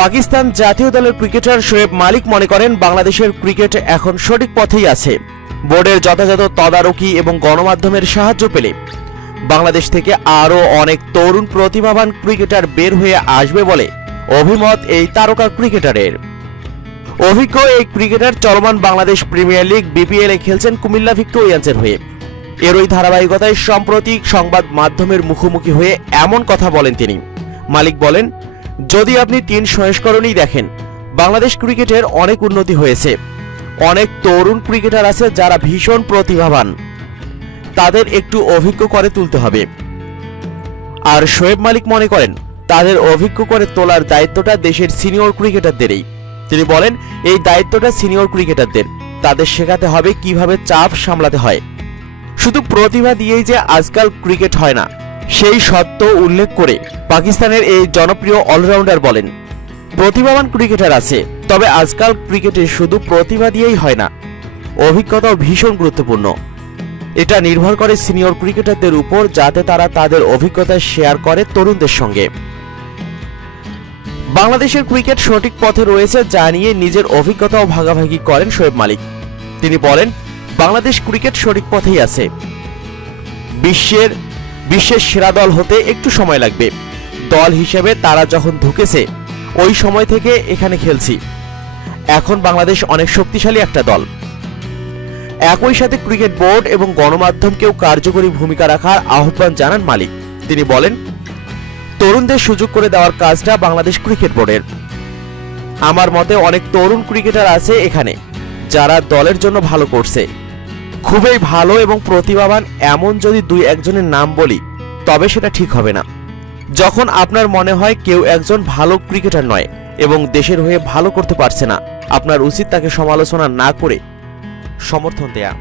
পাকিস্তান জাতীয় দলের ক্রিকেটার শোয়েব মালিক মনে করেন বাংলাদেশের ক্রিকেট এখন সঠিক পথেই আছে। বোর্ডের যথাযথ তদারকি এবং গণমাধ্যমের সাহায্য পেলে বাংলাদেশ থেকে আরও অনেক তরুণ প্রতিভাবান ক্রিকেটার বের হয়ে আসবে বলে অভিমত এই তারকা ক্রিকেটারের। অভিজ্ঞ এই ক্রিকেটার চলমান বাংলাদেশ প্রিমিয়ার লিগ বিপিএল এ খেলছেন কুমিল্লা ভিক্টোরিয়ান্সের হয়ে। এরই ধারাবাহিকতায় সাম্প্রতিক সংবাদ মাধ্যমের মুখোমুখি হয়ে এমন কথা বলেন তিনি। মালিক বলেন, যদি আপনি 3 সংস্করণই দেখেন, বাংলাদেশ ক্রিকেটের অনেক উন্নতি হয়েছে। অনেক তরুণ ক্রিকেটার আছে যারা ভীষণ প্রতিভাবান, তাদের একটু অভিজ্ঞ করে তুলতে হবে। আর শোয়েব মালিক মনে করেন তাদের অভিজ্ঞ করে তোলার দায়িত্বটা দেশের সিনিয়র ক্রিকেটারদেরই। তিনি বলেন, এই দায়িত্বটা সিনিয়র ক্রিকেটারদের, তাদের শেখাতে হবে কিভাবে চাপ সামলাতে হয়। শুধু প্রতিভা দিয়েই যে আজকাল ক্রিকেট হয় না, সেই সত্য উল্লেখ করে পাকিস্তানের এই জনপ্রিয় অলরাউন্ডার বলেন, প্রতিভাবান ক্রিকেটার আছে, তবে আজকাল ক্রিকেটে শুধু প্রতিভা দিয়েই হয় না, অভিজ্ঞতাও ভীষণ গুরুত্বপূর্ণ। এটা নির্ভর করে সিনিয়র ক্রিকেটারদের উপর, যাতে তারা তাদের অভিজ্ঞতা শেয়ার করে তরুণদের সঙ্গে। বাংলাদেশের ক্রিকেট সঠিক পথে রয়েছে জানিয়ে নিজের অভিজ্ঞতাও ভাগাভাগি করেন শোয়েব মালিক। তিনি বলেন, বাংলাদেশ ক্রিকেট সঠিক পথেই আছে। বিশ্বের সেরা দল হতে একটু সময় লাগবে। দল হিসেবে তারা যখন ঢুকেছে ওই সময় থেকে এখানে খেলছি। এখন বাংলাদেশ অনেক শক্তিশালী একটা দল। একই সাথে ক্রিকেট বোর্ড এবং গণমাধ্যমকেও কার্যকরী ভূমিকা রাখার আহ্বান জানান মালিক। তিনি বলেন, তরুণদের সুযোগ করে দেওয়ার কাজটা বাংলাদেশ ক্রিকেট বোর্ডের। আমার মতে অনেক তরুণ ক্রিকেটার আছে এখানে যারা দলের জন্য ভালো করছে, খুবই ভালো এবং প্রতিভাবান। এমন যদি 2-1 জনের নাম বলি তবে সেটা ঠিক হবে না। যখন আপনার মনে হয় কেউ একজন ভালো ক্রিকেটার নয় এবং দেশের হয়ে ভালো করতে পারছে না, আপনার উচিত তাকে সমালোচনা না করে সমর্থন দেয়া।